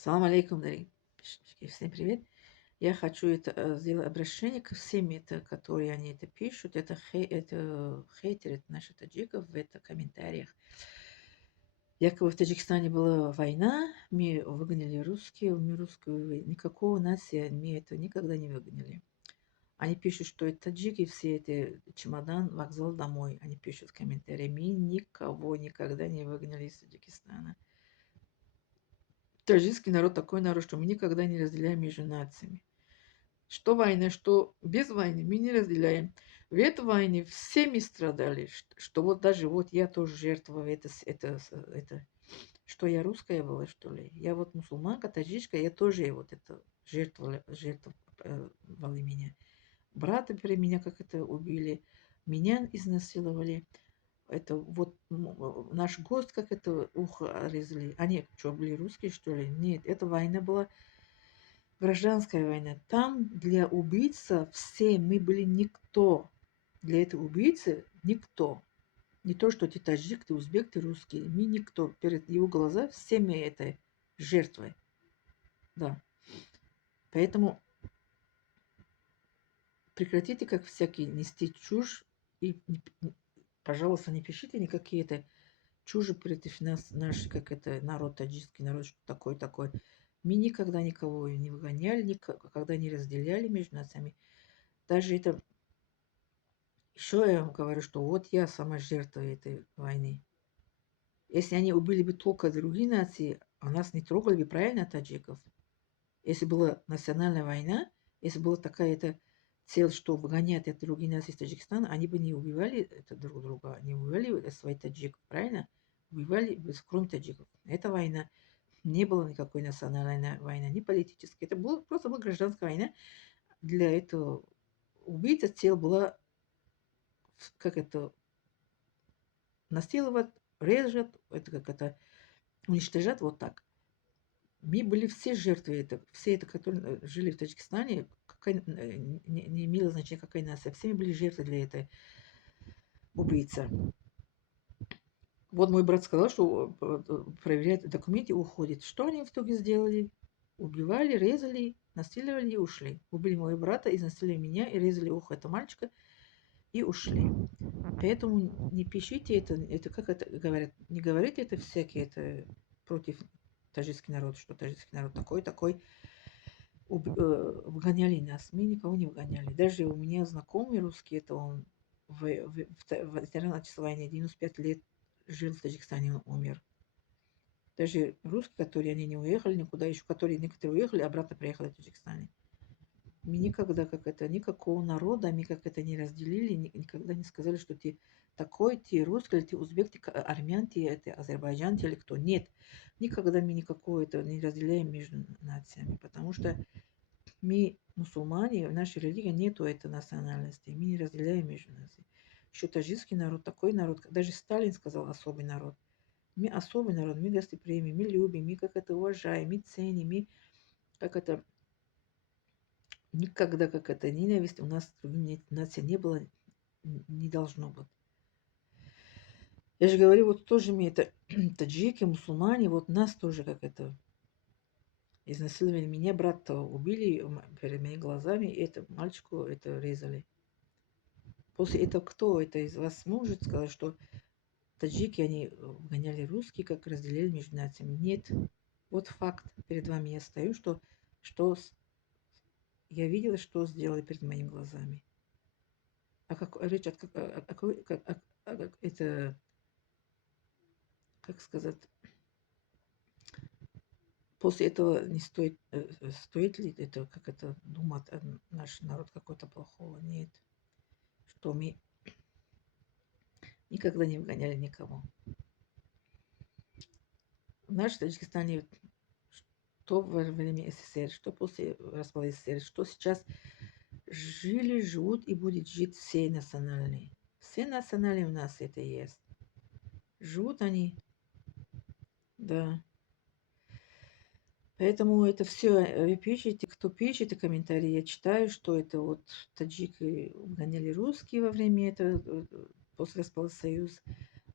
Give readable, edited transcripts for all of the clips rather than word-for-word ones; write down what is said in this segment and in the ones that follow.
Салам алейкум, дорогие подписчики. Всем привет. Я хочу сделать обращение к всем, которые они это пишут. Это хейтеры, это наши таджиков в это комментариях. Якобы в Таджикистане была война, мы выгнали русские, мы русскую, никакого нации мы это никогда не выгнали. Они пишут, что это таджики, все это чемодан, вокзал домой. Они пишут в комментариях, мы никого никогда не выгнали из Таджикистана. Таджикский народ такой народ, что мы никогда не разделяем между нациями. Что война, что без войны, мы не разделяем. В этой войне все мы страдали, что вот даже вот я тоже жертва, что я русская была, что ли. Я вот мусульманка, таджичка, я тоже вот это жертвовали меня. Брата при меня как это убили, меня изнасиловали. Это вот наш гость как это ухо резали. Они что, были русские, что ли? Нет, это война была. Гражданская война. Там для убийцы все мы были никто. Для этого убийцы никто. Не то, что ты таджик, ты узбек, ты русский. Мы никто. Перед его глазами все мы это жертвы. Да. Поэтому прекратите, как всякие, нести чушь. И, пожалуйста, не пишите никакие это чужие против нас, наш, как это, народ, таджикский народ, что такое. Мы никогда никого не выгоняли, никогда не разделяли между нациями. Даже это еще я вам говорю, что вот я сама жертва этой войны. Если они убили бы только другие нации, а нас не трогали бы, правильно, таджиков? Если была национальная война, если была такая это цель, что выгонять это другие нации из Таджикистана, они бы не убивали это друг друга, не убивали своих таджиков, правильно? Убивали, кроме таджиков. Это война. Не было никакой национальной войны, не политической. Это просто была гражданская война. Для этого убийца цель была, как это, насиловать, режет, это как это, уничтожать вот так. Мы были все жертвы этого, все это, которые жили в Таджикистане, не имело значения, какая нация, все мы были жертвы для этой убийцы. Вот мой брат сказал, что проверяет документы и уходит. Что они в итоге сделали? Убивали, резали, насиловали и ушли. Убили моего брата, изнасиловали меня и резали ухо этого мальчика и ушли. Поэтому не пишите это как это говорят, не говорите это всякие, это против таджикский народ, что таджикский народ такой, выгоняли нас. Мы никого не выгоняли. Даже у меня знакомый русский, это он ветеран Отечественной войны, 95 лет жил в Таджикистане, он умер. Даже русские, которые они не уехали никуда еще, которые некоторые уехали, обратно приехали в Таджикистане. Мы никогда как это, никакого народа, мы как это не разделили, никогда не сказали, что ты такой, ты русский, или ты узбек, ты армян, ты это азербайджан, или кто. Нет, никогда мы никакого этого не разделяем между нациями, потому что мы мусульмане, в нашей религии нету этой национальности, мы не разделяем между нациями. Еще таджикский народ, такой народ, даже Сталин сказал особый народ. Мы особый народ, мы гостеприимны, мы любим, мы как это уважаем, мы ценим, мы как это никогда как это ненависть у нас к другим нациям не было, не должно быть. Я же говорю, вот тоже мы это таджики, мусульмане, вот нас тоже как это изнасиловали. Меня брата убили перед моими глазами, и это мальчику это резали. После этого кто это из вас может сказать, что таджики, они гоняли русские, как разделили между нациями? Нет. Вот факт перед вами я стою, что я видела, что сделали перед моими глазами. А как речь, это, как сказать, после этого не стоит, стоит ли это, как это, думать, наш народ какой-то плохого? Нет. Что мы никогда не выгоняли никого. В нашем Таджикистане, что во время СССР, что после распада СССР, что сейчас жили, живут и будет жить все национальные. Все национальные у нас это есть. Живут они, да. Поэтому это все вы пишете, кто пишет комментарии, я читаю, что это вот таджики угоняли русские во время этого, после распада Союза.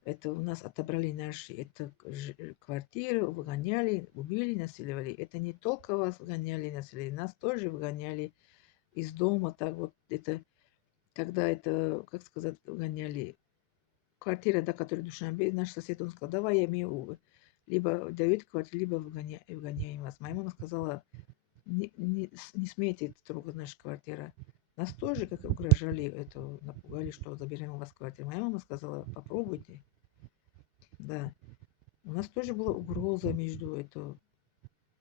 Это у нас отобрали наши квартиры, выгоняли, убили, насиловали. Это не только вас выгоняли, насиловали, нас тоже выгоняли из дома. Так вот, это, когда это, как сказать, выгоняли, квартира, да, которая Душанбе, наш сосед, он сказал, давай я имею, либо дают квартиру, либо выгоняем вас. Моя мама сказала, не смейте трогать нашу квартиру. Нас тоже как угрожали, это, напугали, что заберем у вас квартиру. Моя мама сказала, попробуйте. Да. У нас тоже была угроза между это,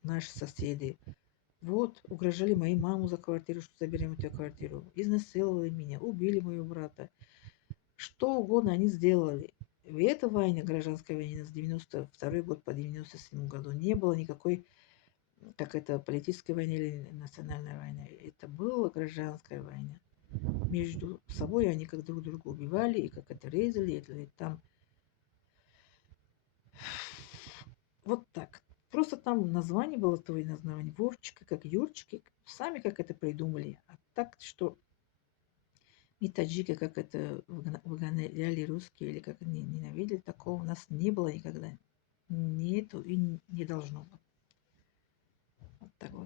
наши соседи. Вот, угрожали мою маму за квартиру, что заберем эту квартиру. Изнасиловали меня, убили моего брата. Что угодно они сделали. В этой войне, гражданской войне, с 92 год по 97 году не было никакой, как это, политической войны или национальной войны. Это была гражданская война. Между собой они как друг друга убивали, и как это резали, и там. Вот так. Просто там название было твое название. Вовчика, как Юрчики. Сами как это придумали. А так, что и таджики, как это выгоняли русские, или как они ненавидели, такого у нас не было никогда. Нету и не должно быть. Вот такое